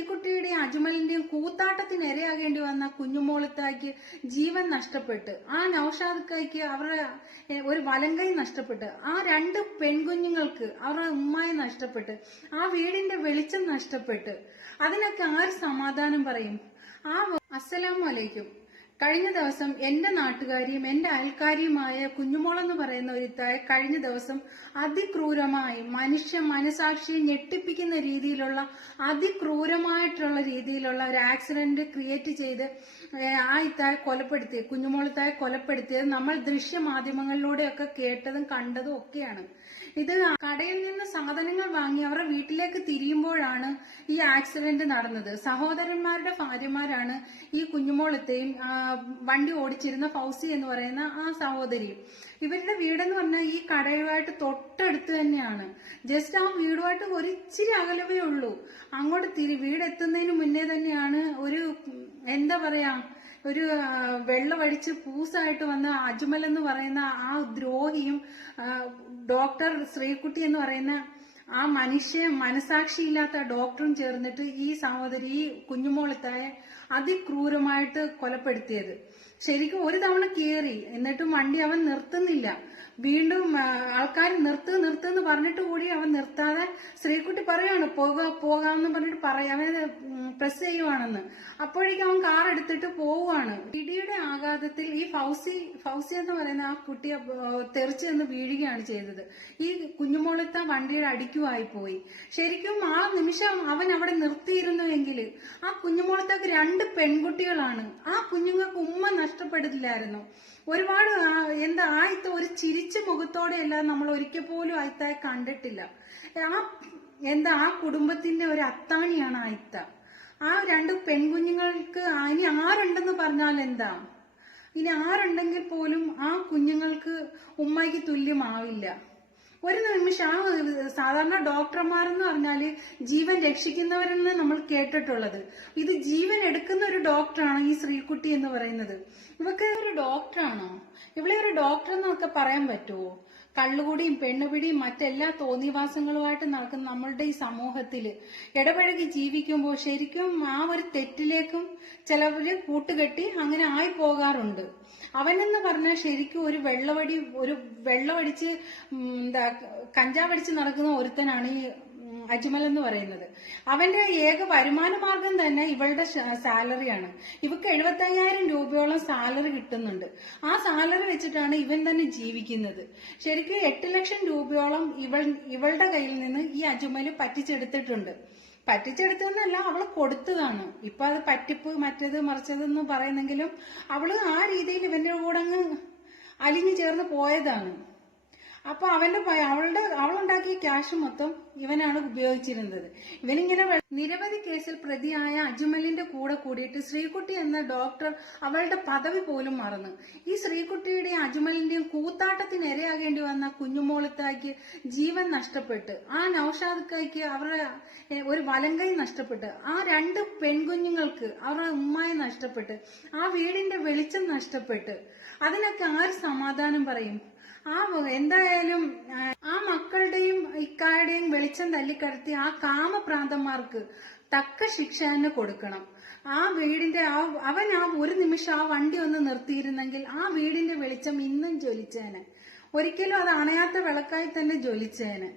ശ്രീകുട്ടിയുടെയും അജ്മലിന്റെയും കൂത്താട്ടത്തിന് ഇരയാകേണ്ടി വന്ന കുഞ്ഞുമോളത്തായ്ക്ക് ജീവൻ നഷ്ടപ്പെട്ട്, ആ നൌഷാദക്കായ്ക്ക് അവരുടെ ഒരു വലങ്കൈ നഷ്ടപ്പെട്ട്, ആ 2 പെൺകുഞ്ഞുങ്ങൾക്ക് അവരുടെ ഉമ്മായി നഷ്ടപ്പെട്ട്, ആ വീടിന്റെ വെളിച്ചം നഷ്ടപ്പെട്ട്, അതിനൊക്കെ ആര് സമാധാനം പറയും? അസ്സലാമു അലൈക്കും. കഴിഞ്ഞ ദിവസം എന്റെ നാട്ടുകാരിയും എന്റെ അയൽക്കാരിയുമായ കുഞ്ഞുമോളെന്ന് പറയുന്ന ഒരുത്തായ കഴിഞ്ഞ ദിവസം അതിക്രൂരമായി മനസാക്ഷിയെ ഞെട്ടിപ്പിക്കുന്ന രീതിയിലുള്ള അതിക്രൂരമായിട്ടുള്ള രീതിയിലുള്ള ഒരു ആക്സിഡന്റ് ക്രിയേറ്റ് ചെയ്ത് ആ ഇത്തായെ കൊലപ്പെടുത്തി, കുഞ്ഞുമോളത്തായെ കൊലപ്പെടുത്തിയത് നമ്മൾ ദൃശ്യമാധ്യമങ്ങളിലൂടെയൊക്കെ കേട്ടതും കണ്ടതും ഒക്കെയാണ്. ഇത് കടയിൽ നിന്ന് സാധനങ്ങൾ വാങ്ങി അവരുടെ വീട്ടിലേക്ക് തിരിയുമ്പോഴാണ് ഈ ആക്സിഡന്റ് നടന്നത്. സഹോദരന്മാരുടെ ഭാര്യമാരാണ് ഈ കുഞ്ഞുമോളത്തെയും വണ്ടി ഓടിച്ചിരുന്ന ഫൗസി എന്ന് പറയുന്ന ആ സഹോദരിയും. ഇവരുടെ വീടെന്ന് പറഞ്ഞാൽ ഈ കടയുമായിട്ട് തൊട്ടടുത്ത് തന്നെയാണ്. ജസ്റ്റ് ആ വീടുമായിട്ട് ഒരിച്ചിരി അകലവേ ഉള്ളൂ. അങ്ങോട്ട് വീടെത്തുന്നതിന് മുന്നേ തന്നെയാണ് ഒരു എന്താ പറയാ ഒരു വെള്ളമടിച്ച് പൂസായിട്ട് വന്ന അജ്മൽ എന്ന് പറയുന്ന ആ ദ്രോഹിയും ഡോക്ടർ ശ്രീകുട്ടി എന്ന് പറയുന്ന ആ മനസാക്ഷിയില്ലാത്ത ഡോക്ടറും ചേർന്നിട്ട് ഈ സഹോദരി ഈ കുഞ്ഞുമോളത്തായ അതിക്രൂരമായിട്ട് കൊലപ്പെടുത്തിയത്. ശരിക്കും ഒരു തവണ കയറി, എന്നിട്ടും വണ്ടി അവൻ നിർത്തുന്നില്ല. വീണ്ടും ആൾക്കാർ നിർത്തുന്ന് പറഞ്ഞിട്ട് കൂടി അവൻ നിർത്താതെ ശ്രീകുട്ടി പറയാണ് പോകാമെന്ന് പറഞ്ഞിട്ട് അവന് പ്രസ് ചെയ്യുവാണെന്ന്. അപ്പോഴേക്കും അവൻ കാർ എടുത്തിട്ട് പോവുകയാണ്. ഇടിയുടെ ആഘാതത്തിൽ ഈ ഫൗസി എന്ന് പറയുന്ന ആ കുട്ടിയെ തെറിച്ച് നിന്ന് വീഴുകയാണ് ചെയ്തത്. ഈ കുഞ്ഞുമോളത്തെ വണ്ടിയുടെ അടിക്കുമായി പോയി. ശരിക്കും ആ നിമിഷം അവൻ അവിടെ നിർത്തിയിരുന്നുവെങ്കിൽ ആ കുഞ്ഞുമോളത്തേക്ക് 2 പെൺകുട്ടികളാണ്. ആ കുഞ്ഞുങ്ങൾക്ക് ഉമ്മ നഷ്ടപ്പെടില്ലായിരുന്നു. ഒരുപാട് ആയിത്ത ഒരു ചിരിച്ച മുഖത്തോടെയല്ല നമ്മൾ ഒരിക്കൽ പോലും ആയിത്തായെ കണ്ടിട്ടില്ല. ആ കുടുംബത്തിന്റെ ഒരു അത്താണിയാണ് ആയിത്ത. ആ 2 പെൺകുഞ്ഞുങ്ങൾക്ക് ഇനി ആരുണ്ടെന്ന് പറഞ്ഞാൽ എന്താ? ഇനി ആരുണ്ടെങ്കിൽ പോലും ആ കുഞ്ഞുങ്ങൾക്ക് ഉമ്മയ്ക്ക് തുല്യമാവില്ല. ഒരു നിമിഷം സാധാരണ ഡോക്ടർമാരെന്ന് പറഞ്ഞാല് ജീവൻ രക്ഷിക്കുന്നവരെന്ന് നമ്മൾ കേട്ടിട്ടുള്ളത്. ഇത് ജീവൻ എടുക്കുന്ന ഒരു ഡോക്ടറാണ് ഈ ശ്രീകുട്ടി എന്ന് പറയുന്നത്. ഇവക്ക് ഒരു ഡോക്ടറാണോ? ഇവളെ ഒരു ഡോക്ടർ എന്നൊക്കെ പറയാൻ പറ്റുമോ? കള്ളുകൂടിയും പെണ്ണുപിടിയും മറ്റെല്ലാ തോന്നിവാസങ്ങളുമായിട്ട് നടക്കുന്ന നമ്മളുടെ ഈ സമൂഹത്തില് ഇടപഴകി ജീവിക്കുമ്പോൾ ശരിക്കും ആ ഒരു തെറ്റിലേക്കും ചിലവര് കൂട്ടുകെട്ടി അങ്ങനെ ആയി പോകാറുണ്ട്. അവനെന്ന് പറഞ്ഞാൽ ശരിക്കും ഒരു വെള്ളമടിച്ച് കഞ്ചാവടിച്ച് നടക്കുന്ന ഒരുത്തനാണ് ഈ അജ്മൽ എന്ന് പറയുന്നത്. അവന്റെ ഏക വരുമാന മാർഗം തന്നെ ഇവളുടെ സാലറിയാണ്. ഇവക്ക് 75,000 രൂപയോളം സാലറി കിട്ടുന്നുണ്ട്. ആ സാലറി വെച്ചിട്ടാണ് ഇവൻ തന്നെ ജീവിക്കുന്നത്. ശരിക്കും 8 ലക്ഷം രൂപയോളം ഇവളുടെ കയ്യിൽ നിന്ന് ഈ അജ്മല് പറ്റിച്ചെടുത്തിട്ടുണ്ട്. പറ്റിച്ചെടുത്തതെന്നല്ല, അവള് കൊടുത്തതാണ്. ഇപ്പൊ അത് പറ്റിപ്പ് മറ്റേത് മറിച്ചതെന്ന് പറയുന്നെങ്കിലും അവള് ആ രീതിയിൽ ഇവന്റെ കൂടെ അങ്ങ് അലിഞ്ഞു ചേർന്ന് പോയതാണ്. അപ്പൊ അവളുണ്ടാക്കിയ ക്യാഷ് മൊത്തം ഇവനാണ് ഉപയോഗിച്ചിരുന്നത്. ഇവനിങ്ങനെ നിരവധി കേസിൽ പ്രതിയായ അജ്മലിന്റെ കൂടെ കൂടിയിട്ട് ശ്രീകുട്ടി എന്ന ഡോക്ടർ അവളുടെ പദവി പോലും മറന്നു. ഈ ശ്രീകുട്ടിയുടെയും അജ്മലിന്റെയും കൂത്താട്ടത്തിന് ഇരയാകേണ്ടി വന്ന കുഞ്ഞുമോളത്തായ്ക്ക് ജീവൻ നഷ്ടപ്പെട്ട്, ആ നൌഷാദക്കായ്ക്ക് അവരുടെ ഒരു വലങ്കൈ നഷ്ടപ്പെട്ട്, ആ 2 പെൺകുഞ്ഞുങ്ങൾക്ക് അവരുടെ ഉമ്മായി നഷ്ടപ്പെട്ട്, ആ വീടിന്റെ വെളിച്ചം നഷ്ടപ്പെട്ട്, അതിനൊക്കെ ആര് സമാധാനം പറയും? എന്തായാലും ആ മക്കളുടെയും ഇക്കാരുടെയും വെളിച്ചം തല്ലിക്കടത്തി ആ കാമപ്രാന്തന്മാർക്ക് തക്ക ശിക്ഷ തന്നെ കൊടുക്കണം. ആ വീടിന്റെ അവൻ ഒരു നിമിഷം ആ വണ്ടി ഒന്ന് നിർത്തിയിരുന്നെങ്കിൽ ആ വീടിന്റെ വെളിച്ചം ഇന്നും ജ്വലിച്ചേനെ. ഒരിക്കലും അത് അണയാത്ത വിളക്കായി തന്നെ ജ്വലിച്ചേനെ.